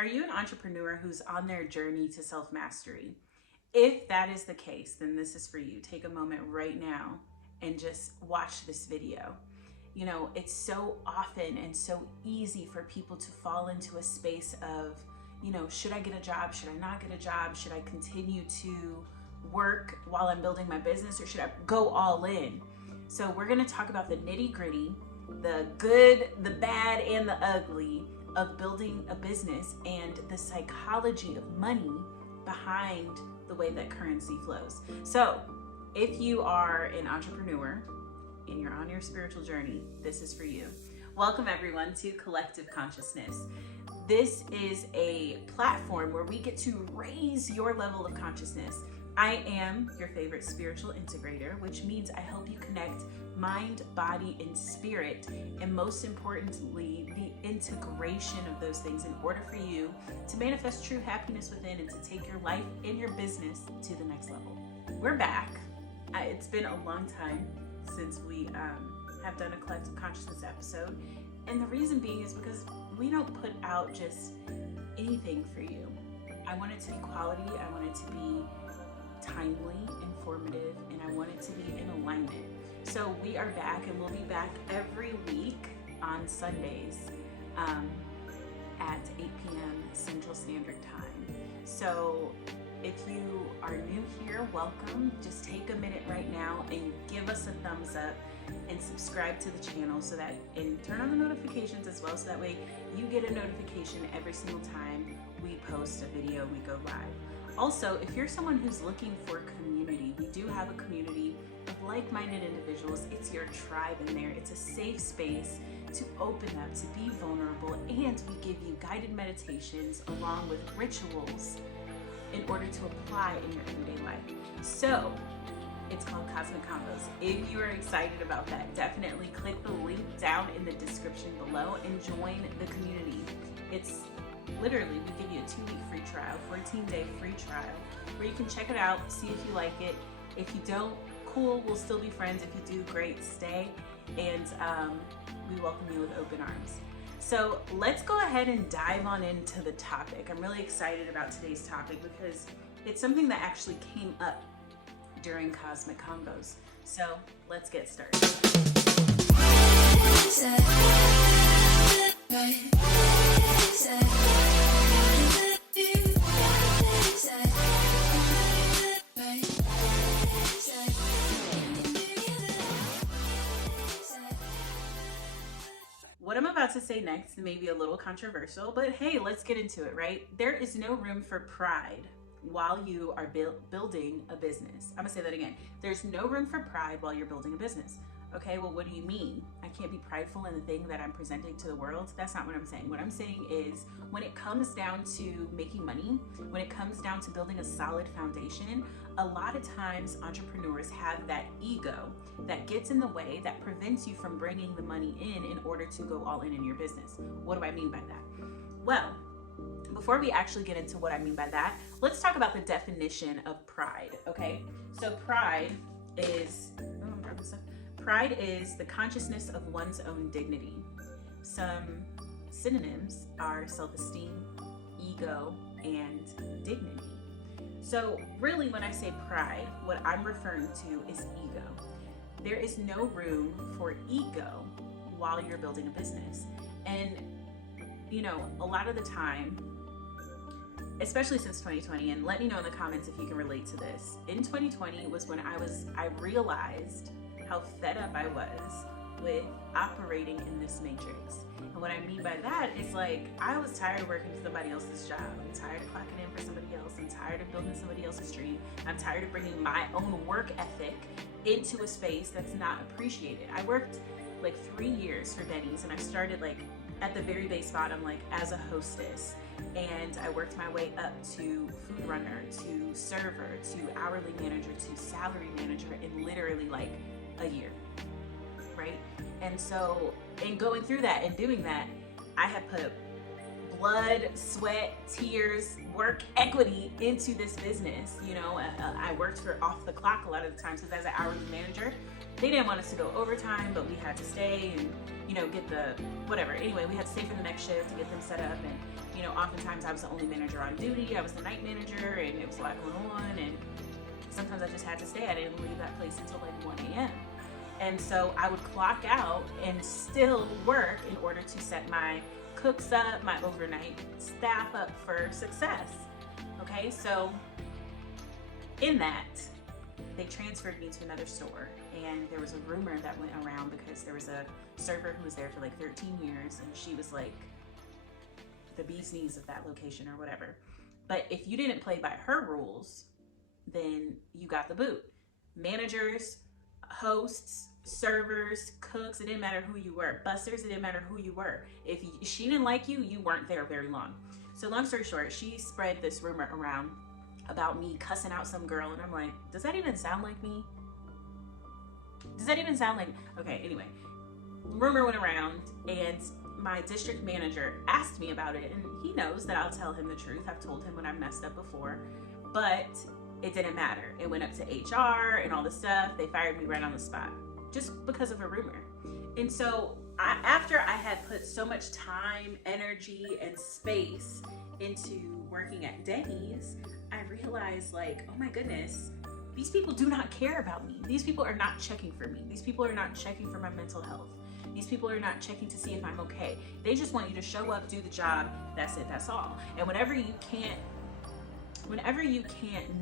Are you an entrepreneur who's on their journey to self-mastery? If that is the case, then this is for you. Take a moment right now and just watch this video. You know, it's so often and so easy for people to fall into a space of, you know, should I get a job? Should I not get a job? Should I continue to work while I'm building my business, or should I go all in? So we're going to talk about the nitty-gritty, the good, the bad, and the ugly of building a business and the psychology of money behind the way that currency flows. So if you are an entrepreneur and you're on your spiritual journey, this is for you. Welcome everyone to Collective Consciousness. This is a platform where we get to raise your level of consciousness. I am your favorite spiritual integrator, which means I help you connect mind, body, and spirit, and most importantly, the integration of those things in order for you to manifest true happiness within and to take your life and your business to the next level. We're back. It's been a long time since we have done a Collective Consciousness episode, and the reason being is because we don't put out just anything for you. I want it to be quality, I want it to be timely, informative, and I want it to be in alignment. So we are back, and we'll be back every week on Sundays at 8 p.m. Central Standard Time. So if you are new here, welcome. Just take a minute right now and give us a thumbs up and subscribe to the channel and turn on the notifications as well, so that way you get a notification every single time we post a video, we go live. Also, if you're someone who's looking for community, we do have a community of like-minded individuals. It's your tribe in there. It's a safe space to open up, to be vulnerable, and we give you guided meditations along with rituals in order to apply in your everyday life. So it's called Cosmic Convos. If you are excited about that, definitely click the link down in the description below and join the community. It's literally, we give you a 2-week free trial, 14-day free trial, where you can check it out, see if you like it. If you don't, cool, we'll still be friends. If you do, great, stay. And we welcome you with open arms. So let's go ahead and dive on into the topic. I'm really excited about today's topic because it's something that actually came up during Cosmic Convos. So let's get started. What I'm about to say next may be a little controversial, but hey, let's get into it, right? There is no room for pride while you are building a business. I'm gonna say that again. There's no room for pride while you're building a business. Okay, well, what do you mean? I can't be prideful in the thing that I'm presenting to the world? That's not what I'm saying. What I'm saying is, when it comes down to making money, when it comes down to building a solid foundation, a lot of times entrepreneurs have that ego that gets in the way, that prevents you from bringing the money in order to go all in your business. What do I mean by that? Well, before we actually get into what I mean by that, let's talk about the definition of pride, okay? So pride is the consciousness of one's own dignity. Some synonyms are self-esteem, ego, and dignity. So really, when I say pride, what I'm referring to is ego. There is no room for ego while you're building a business. And, you know, a lot of the time, especially since 2020, and let me know in the comments if you can relate to this. In 2020 was when I realized how fed up I was with operating in this matrix. And what I mean by that is, like, I was tired of working for somebody else's job. I'm tired of clocking in for somebody else. I'm tired of building somebody else's dream. I'm tired of bringing my own work ethic into a space that's not appreciated. I worked like 3 years for Denny's, and I started like at the very base bottom, like as a hostess. And I worked my way up to food runner, to server, to hourly manager, to salary manager in literally like a year, right? And so in going through that and doing that, I had put blood, sweat, tears, work, equity into this business. You know, I worked for off the clock a lot of the times because as an hourly manager, they didn't want us to go overtime, but we had to stay and, you know, get the whatever. Anyway, we had to stay for the next shift to get them set up. And, you know, oftentimes I was the only manager on duty. I was the night manager, and it was a lot going on. And sometimes I just had to stay. I didn't leave that place until like 1 a.m. And so I would clock out and still work in order to set my cooks up, my overnight staff up for success. Okay, so in that, they transferred me to another store, and there was a rumor that went around because there was a server who was there for like 13 years, and she was like the bee's knees of that location or whatever. But if you didn't play by her rules, then you got the boot. Managers, hosts, servers, cooks, it didn't matter who you were. Busters, it didn't matter who you were. If she didn't like you, you weren't there very long. So long story short, she spread this rumor around about me cussing out some girl, and I'm like, does that even sound like me? Does that even sound like, okay, anyway, rumor went around, and my district manager asked me about it, and he knows that I'll tell him the truth. I've told him when I messed up before, but it didn't matter. It went up to HR and all this stuff. They fired me right on the spot just because of a rumor. And so after I had put so much time, energy, and space into working at Denny's, I realized, like, oh my goodness, these people do not care about me. These people are not checking for me. These people are not checking for my mental health. These people are not checking to see if I'm okay. They just want you to show up, do the job, that's it, that's all. And whenever you can't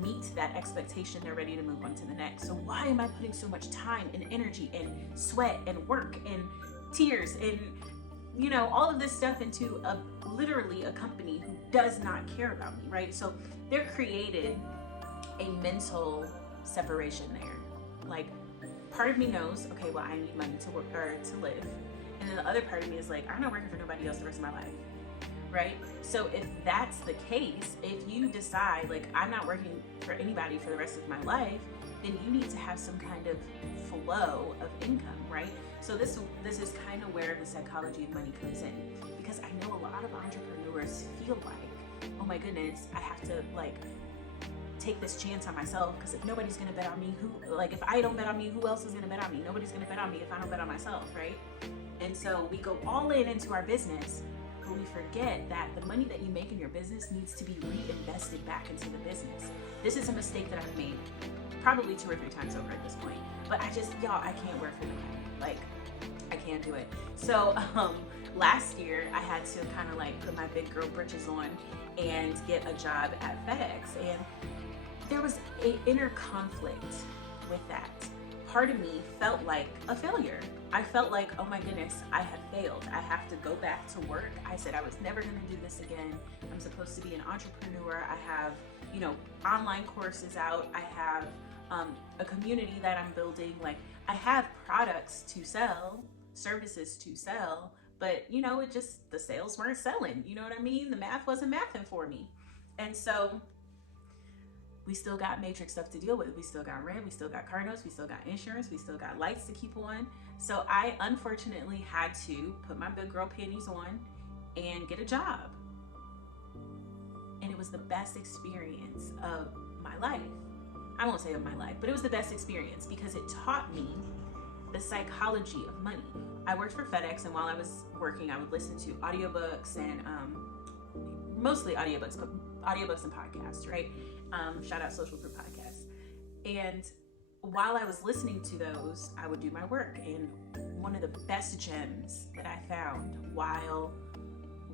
meet that expectation, they're ready to move on to the next. So why am I putting so much time and energy and sweat and work and tears and, you know, all of this stuff into literally a company who does not care about me, right? So they're created a mental separation there. Like, part of me knows, okay, well, I need money to work or to live. And then the other part of me is like, I'm not working for nobody else the rest of my life. Right? So if that's the case, if you decide, like, I'm not working for anybody for the rest of my life, then you need to have some kind of flow of income, right? So this is kind of where the psychology of money comes in, because I know a lot of entrepreneurs feel like, oh my goodness, I have to, like, take this chance on myself, because if nobody's gonna bet on me, if I don't bet on me, who else is gonna bet on me? Nobody's gonna bet on me if I don't bet on myself, right? And so we go all in into our business, but we forget that the money that you make in your business needs to be reinvested back into the business. This is a mistake that I've made probably 2 or 3 times over at this point. But I can't work for the money. Like, I can't do it. So last year I had to kind of like put my big girl britches on and get a job at FedEx. And there was an inner conflict with that. Part of me felt like a failure. I felt like, oh my goodness, I have failed. I have to go back to work. I said I was never going to do this again. I'm supposed to be an entrepreneur. I have, you know, online courses out. I have a community that I'm building. Like, I have products to sell, services to sell, but, you know, the sales weren't selling. You know what I mean? The math wasn't mathing for me. And so we still got matrix stuff to deal with. We still got rent, we still got car notes, we still got insurance, we still got lights to keep on. So I unfortunately had to put my big girl panties on and get a job. And it was the best experience of my life. I won't say of my life, but it was the best experience because it taught me the psychology of money. I worked for FedEx, and while I was working, I would listen to audiobooks and mostly audiobooks, but audiobooks and podcasts, right? Shout out Social Proof Podcast. And while I was listening to those, I would do my work. And one of the best gems that I found while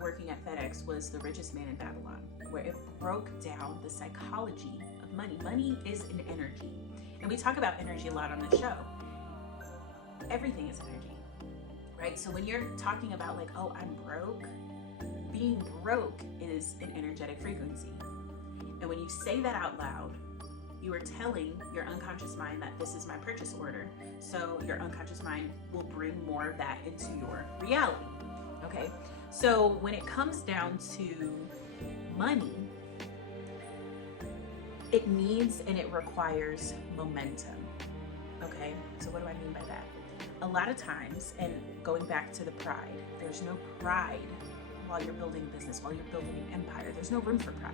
working at FedEx was The Richest Man in Babylon, where it broke down the psychology of money. Money is an energy. And we talk about energy a lot on this show. Everything is energy, right? So when you're talking about like, oh, I'm broke, being broke is an energetic frequency. And when you say that out loud, you are telling your unconscious mind that this is my purchase order. So your unconscious mind will bring more of that into your reality. Okay? So when it comes down to money, it needs and it requires momentum. Okay? So what do I mean by that? A lot of times, and going back to the pride, there's no pride while you're building a business, while you're building an empire. There's no room for pride.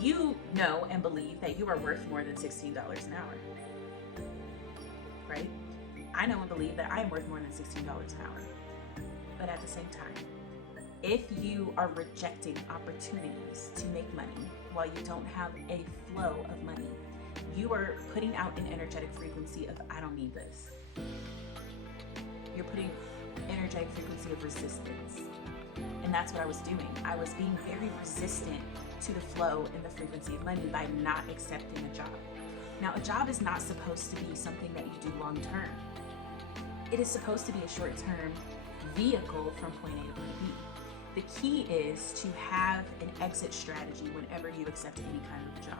You know and believe that you are worth more than $16 an hour, right? right? I know and believe that I am worth more than $16 an hour. But at the same time, if you are rejecting opportunities to make money while you don't have a flow of money, you are putting out an energetic frequency of, I don't need this. You're putting energetic frequency of resistance. And that's what I was doing. I was being very resistant to the flow and the frequency of money by not accepting a job. Now, a job is not supposed to be something that you do long term. It is supposed to be a short-term vehicle from point A to point B. The key is to have an exit strategy whenever you accept any kind of job.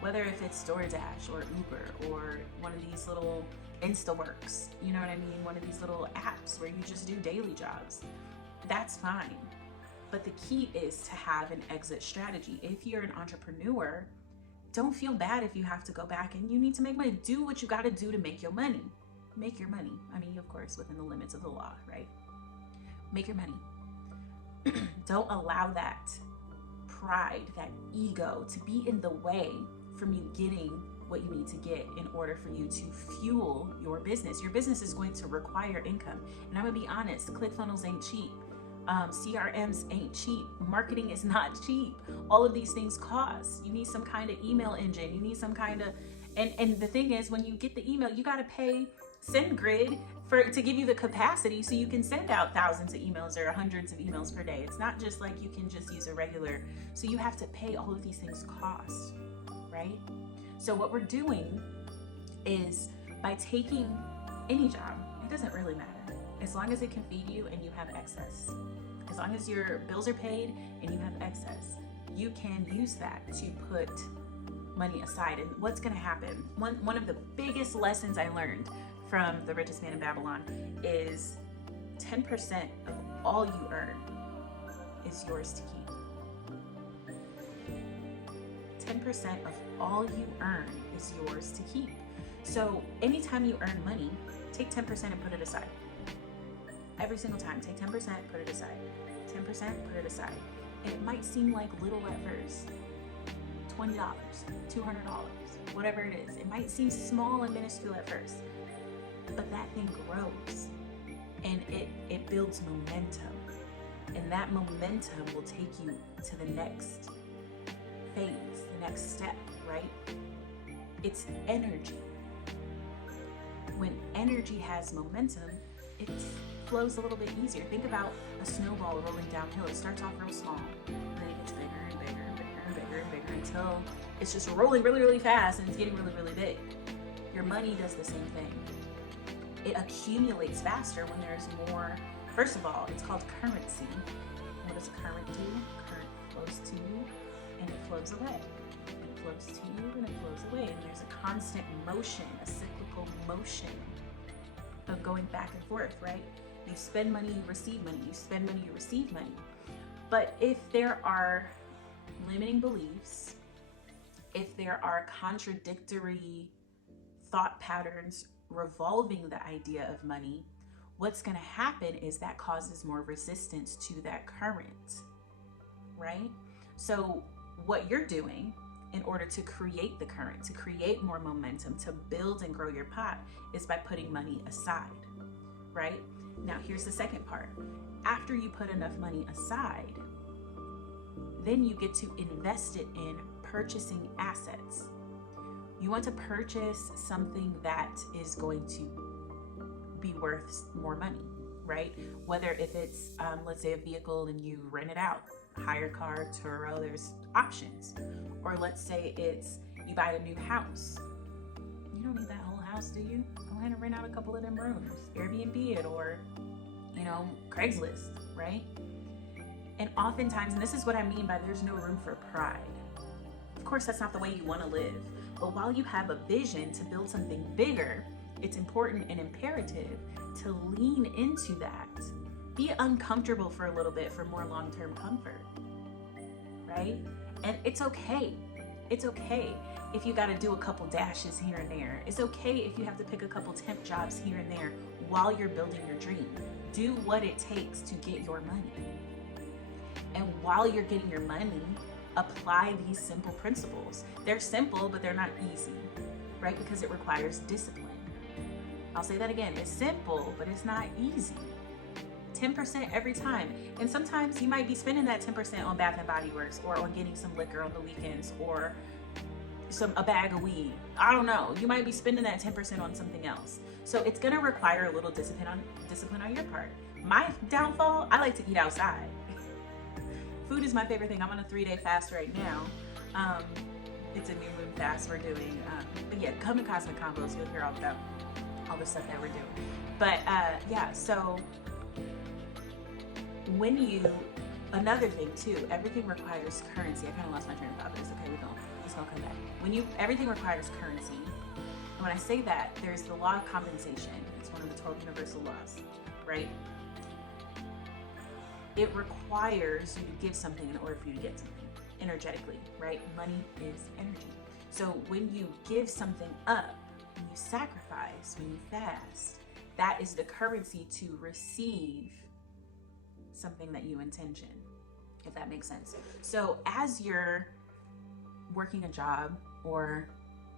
Whether if it's DoorDash or Uber or one of these little InstaWorks, you know what I mean? One of these little apps where you just do daily jobs. That's fine. But the key is to have an exit strategy. If you're an entrepreneur, don't feel bad if you have to go back and you need to make money. Do what you got to do to make your money. Make your money. I mean, of course, within the limits of the law, right? Make your money. Don't allow that pride, that ego to be in the way from you getting what you need to get in order for you to fuel your business. Your business is going to require income. And I'm gonna be honest, ClickFunnels ain't cheap. CRMs ain't cheap. Marketing is not cheap. All of these things cost. You need some kind of email engine. You need some kind of, and the thing is, when you get the email, you gotta pay SendGrid to give you the capacity so you can send out thousands of emails or hundreds of emails per day. It's not just like you can just use a regular, so you have to pay. All of these things cost, right? So what we're doing is, by taking any job, it doesn't really matter, as long as it can feed you and you have excess. As long as your bills are paid and you have excess, you can use that to put money aside. And what's going to happen, one of the biggest lessons I learned from The Richest Man in Babylon is 10% of all you earn is yours to keep. 10% of all you earn is yours to keep. So anytime you earn money, take 10% and put it aside. Every single time, take 10%, put it aside. 10%, put it aside. And it might seem like little at first. $20, $200, whatever it is. It might seem small and minuscule at first, but that thing grows and it builds momentum. And that momentum will take you to the next phase, the next step, right? It's energy. When energy has momentum, it flows a little bit easier. Think about a snowball rolling downhill. It starts off real small, and then it gets bigger and bigger and bigger and bigger and bigger until it's just rolling really, really fast and it's getting really, really big. Your money does the same thing. It accumulates faster when there's more. First of all, it's called currency. What does current do? Current flows to you and it flows away. It flows to you and it flows away. And there's a constant motion, a cyclical motion of going back and forth, right? You spend money, you receive money. You spend money, you receive money. But if there are limiting beliefs, if there are contradictory thought patterns revolving the idea of money, what's going to happen is that causes more resistance to that current, right? So what you're doing in order to create the current, to create more momentum, to build and grow your pot, is by putting money aside, right? Now, here's the second part. After you put enough money aside, then you get to invest it in purchasing assets. You want to purchase something that is going to be worth more money, right? Whether if it's, let's say, a vehicle and you rent it out, hire car, Turo, there's options. Or let's say it's, you buy a new house. You don't need that whole house, do you? Go ahead and rent out a couple of them rooms, Airbnb it, or, Craigslist, right? And oftentimes, and this is what I mean by there's no room for pride. Of course, that's not the way you want to live. But while you have a vision to build something bigger, it's important and imperative to lean into that. Be uncomfortable for a little bit for more long-term comfort, right? And it's okay. It's okay if you got to do a couple dashes here and there. It's okay if you have to pick a couple temp jobs here and there while you're building your dream. Do what it takes to get your money. And while you're getting your money, apply these simple principles. They're simple, but they're not easy, right? Because it requires discipline. I'll say that again. It's simple, but it's not easy. 10% every time. And sometimes you might be spending that 10% on Bath and Body Works, or on getting some liquor on the weekends, or a bag of weed. I don't know. You might be spending that 10% on something else. So it's gonna require a little discipline on your part. My downfall, I like to eat outside. Food is my favorite thing. I'm on a 3-day fast right now. It's a new moon fast we're doing. But yeah, come to Cosmic Convos. You'll hear all the stuff that we're doing. But yeah, so another thing too, everything requires currency. I kind of lost my train of thought, but it's okay. It's gonna come back. Everything requires currency. And when I say that, there's the law of compensation. It's one of the 12 universal laws, right? It requires you to give something in order for you to get something energetically, right? Money is energy. So when you give something up, when you sacrifice, when you fast, that is the currency to receive something that you intention, if that makes sense. So as you're working a job, or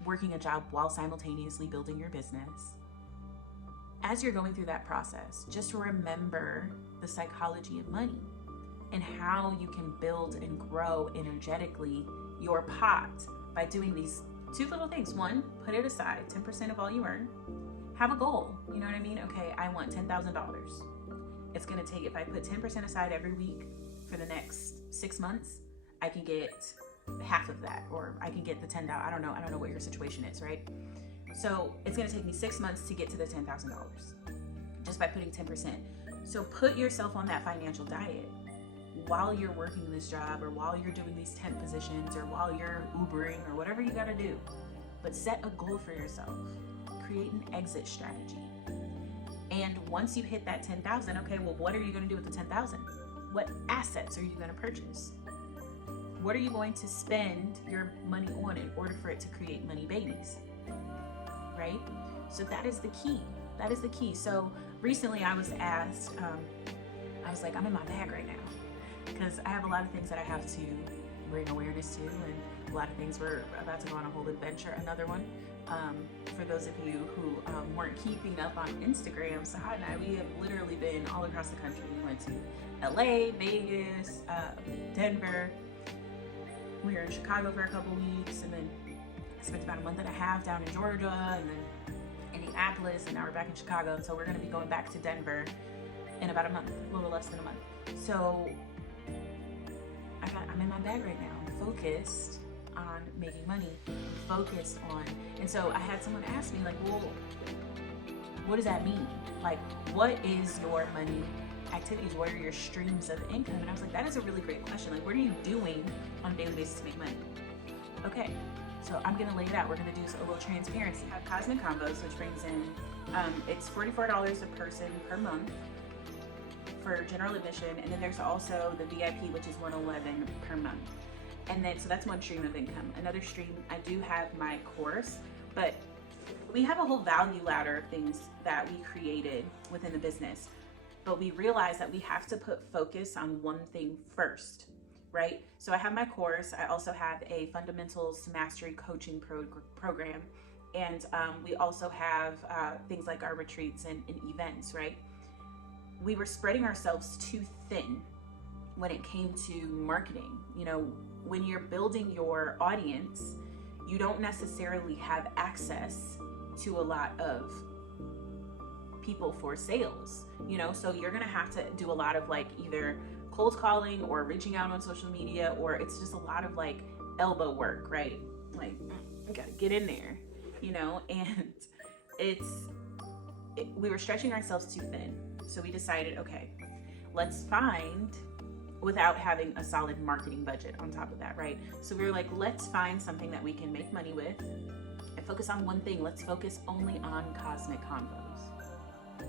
working a job while simultaneously building your business, as you're going through that process, just remember the psychology of money and how you can build and grow energetically your pot by doing these 2 little things. 1, put it aside, 10% of all you earn. Have a goal. You know what I mean? Okay, I want $10,000. It's gonna take, if I put 10% aside every week for the next 6 months, I can get half of that, or I can get the $10,000. I don't know what your situation is, right? So it's gonna take me 6 months to get to the $10,000 just by putting 10%. So put yourself on that financial diet while you're working this job, or while you're doing these temp positions, or while you're Ubering, or whatever you gotta do. But set a goal for yourself. Create an exit strategy. And once you hit that 10,000, okay, well, what are you gonna do with the 10,000? What assets are you gonna purchase? What are you going to spend your money on in order for it to create money babies, right? So that is the key. That is the key. So recently I was asked, I was like, I'm in my bag right now, because I have a lot of things that I have to bring awareness to, and a lot of things. We're about to go on a whole adventure, another one. For those of you who weren't keeping up on Instagram, Sahad and I, we have literally been all across the country. We went to LA, Vegas, Denver. We were in Chicago for a couple weeks, and then spent about a month and a half down in Georgia, and then Indianapolis, and now we're back in Chicago. And so we're going to be going back to Denver in about a month, a little less than a month. So I'm in my bag right now. I'm focused on making money, focused on, and so I had someone ask me, like, well, what does that mean? Like, what is your money activities? What are your streams of income? And I was like, that is a really great question. Like, what are you doing on a daily basis to make money? Okay, so I'm gonna lay it out. We're gonna do a little transparency. We have Cosmic Convos, which brings in, it's $44 a person per month for general admission, and then there's also the VIP, which is $111 per month. And then, so that's one stream of income. Another stream, I do have my course, but we have a whole value ladder of things that we created within the business. But we realized that we have to put focus on one thing first, right? So I have my course. I also have a fundamentals mastery coaching program. And we also have things like our retreats and events, right? We were spreading ourselves too thin when it came to marketing. You know, when you're building your audience, you don't necessarily have access to a lot of people for sales, you know, so you're gonna have to do a lot of like either cold calling or reaching out on social media, or it's just a lot of like elbow work, right? Like, you gotta get in there, you know, and we were stretching ourselves too thin. So we decided, okay, let's find, without having a solid marketing budget on top of that, right? So we were like, let's find something that we can make money with and focus on one thing. Let's focus only on Cosmic Convos.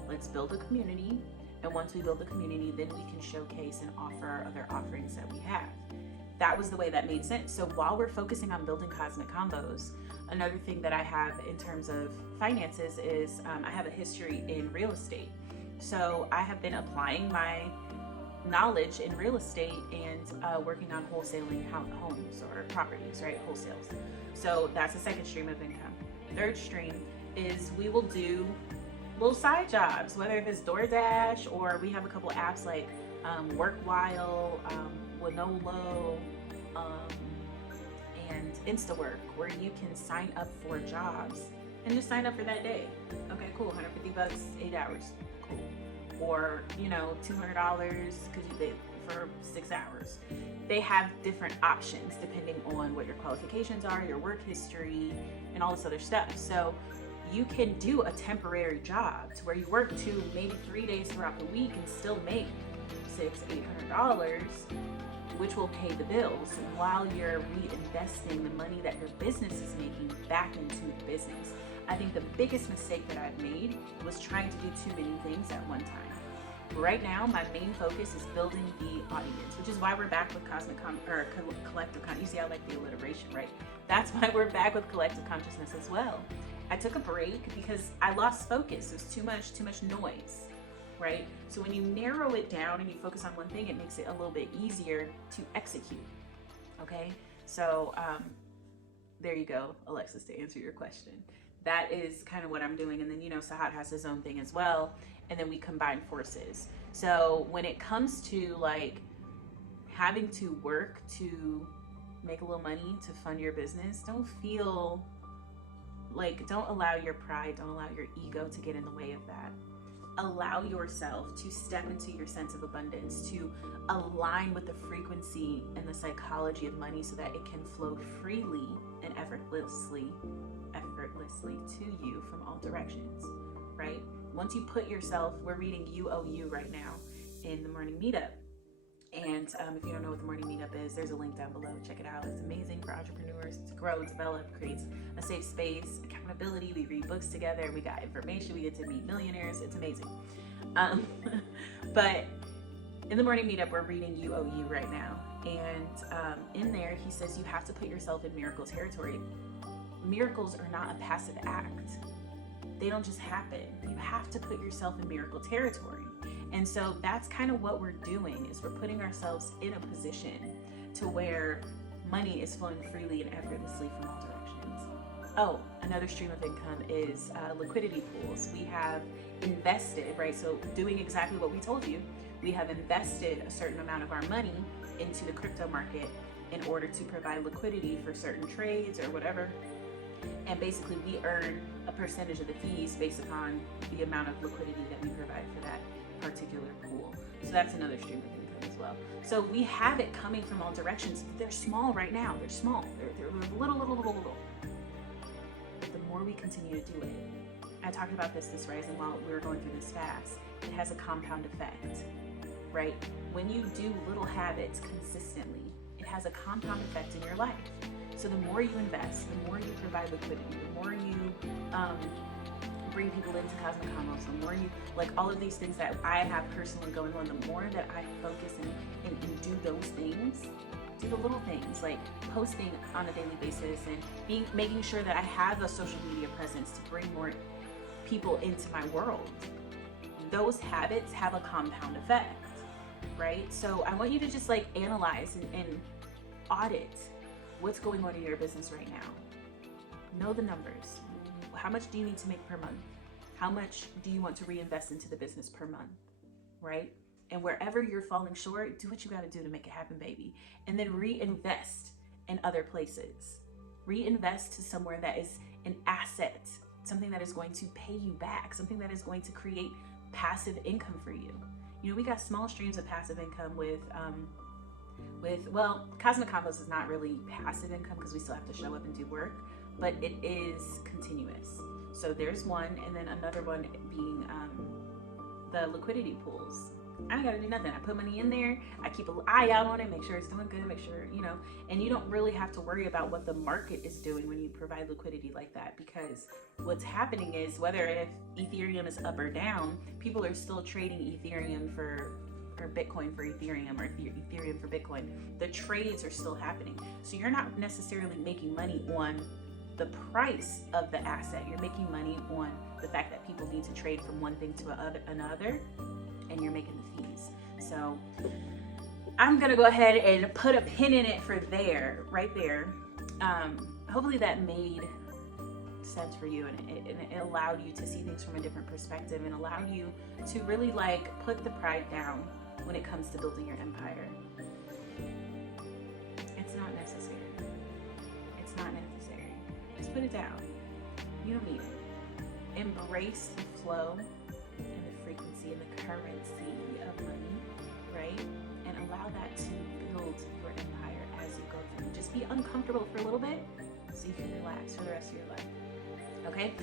Let's build a community, and once we build the community, then we can showcase and offer other offerings that we have. That was the way that made sense. So while we're focusing on building Cosmic Convos, another thing that I have in terms of finances is I have a history in real estate. So I have been applying my knowledge in real estate and working on wholesaling homes or properties, right? Wholesales. So that's the second stream of income. Third stream is we will do little side jobs, whether if it's DoorDash, or we have a couple apps like WorkWhile, Winolo, and InstaWork, where you can sign up for jobs and just sign up for that day. Okay, cool, 150 bucks, 8 hours, cool. Or, you know, $200 because you did for 6 hours. They have different options depending on what your qualifications are, your work history, and all this other stuff. So you can do a temporary job to where you work 2, maybe 3 days throughout the week and still make $600-800, which will pay the bills while you're reinvesting the money that your business is making back into the business. I think the biggest mistake that I've made was trying to do too many things at one time. Right now, my main focus is building the audience, which is why we're back with collective consciousness. You see, I like the alliteration, right? That's why we're back with collective consciousness as well. I took a break because I lost focus. It was too much noise, right? So when you narrow it down and you focus on one thing, it makes it a little bit easier to execute. Okay, so there you go, Alexis, to answer your question. That is kind of what I'm doing. And then, you know, Sahat has his own thing as well. And then we combine forces. So when it comes to like having to work to make a little money to fund your business, don't allow your pride, don't allow your ego to get in the way of that. Allow yourself to step into your sense of abundance, to align with the frequency and the psychology of money so that it can flow freely and effortlessly to you from all directions, right? Once you put yourself, we're reading You Owe You right now in the morning meetup. And if you don't know what the morning meetup is, there's a link down below. Check it out. It's amazing for entrepreneurs to grow, develop, creates a safe space, accountability. We read books together. We got information. We get to meet millionaires. It's amazing. But in the morning meetup, we're reading You Owe You right now. And in there, he says you have to put yourself in miracle territory. Miracles are not a passive act. They don't just happen. You have to put yourself in miracle territory. And so that's kind of what we're doing, is we're putting ourselves in a position to where money is flowing freely and effortlessly from all directions. Oh, another stream of income is liquidity pools. We have invested, right? So doing exactly what we told you, we have invested a certain amount of our money into the crypto market in order to provide liquidity for certain trades or whatever. And basically we earn a percentage of the fees based upon the amount of liquidity that we provide for that particular pool. So that's another stream of income as well. So we have it coming from all directions. They're small right now. They're small. They're little. But the more we continue to do it, I talked about this rising while we were going through this fast. It has a compound effect, right? When you do little habits consistently, it has a compound effect in your life. So the more you invest, the more you provide liquidity, the more you bring people into Cosmic Convos, the more you, like all of these things that I have personally going on, the more that I focus and do those things, do the little things like posting on a daily basis and making sure that I have a social media presence to bring more people into my world. Those habits have a compound effect, right? So I want you to just like analyze and audit what's going on in your business right now. Know the numbers. How much do you need to make per month? How much do you want to reinvest into the business per month, right? And wherever you're falling short, do what you got to do to make it happen, baby. And then reinvest in other places. Reinvest to somewhere that is an asset, something that is going to pay you back, something that is going to create passive income for you. You know, we got small streams of passive income with Cosmic Convos is not really passive income because we still have to show up and do work, but it is continuous. So there's one, and then another one being the liquidity pools. I ain't gotta do nothing. I put money in there, I keep an eye out on it, make sure it's doing good, make sure, you know, and you don't really have to worry about what the market is doing when you provide liquidity like that, because what's happening is whether if Ethereum is up or down, people are still trading Ethereum for Bitcoin for Ethereum, or Ethereum for Bitcoin. The trades are still happening. So you're not necessarily making money on the price of the asset. You're making money on the fact that people need to trade from one thing to another, and you're making the fees. So I'm gonna go ahead and put a pin in it for right there. Hopefully that made sense for you, and it allowed you to see things from a different perspective and allowed you to really like put the pride down when it comes to building your empire. It's not necessary. It's not necessary. Just put it down. You don't need it. Embrace the flow and the frequency and the currency of money, right? And allow that to build your empire as you go through. Just be uncomfortable for a little bit so you can relax for the rest of your life. Okay?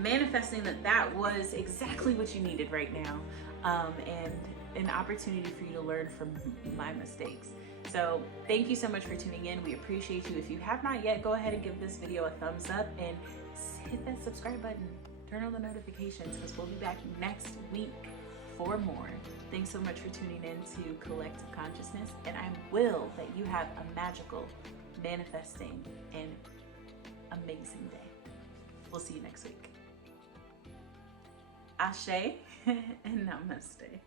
Manifesting that was exactly what you needed right now, and an opportunity for you to learn from my mistakes. So thank you so much for tuning in. We appreciate you. If you have not yet, go ahead and give this video a thumbs up and hit that subscribe button. Turn on the notifications, because we'll be back next week for more. Thanks so much for tuning in to Collective Consciousness, and I will that you have a magical, manifesting, and amazing day. We'll see you next week. Asè and Namaste.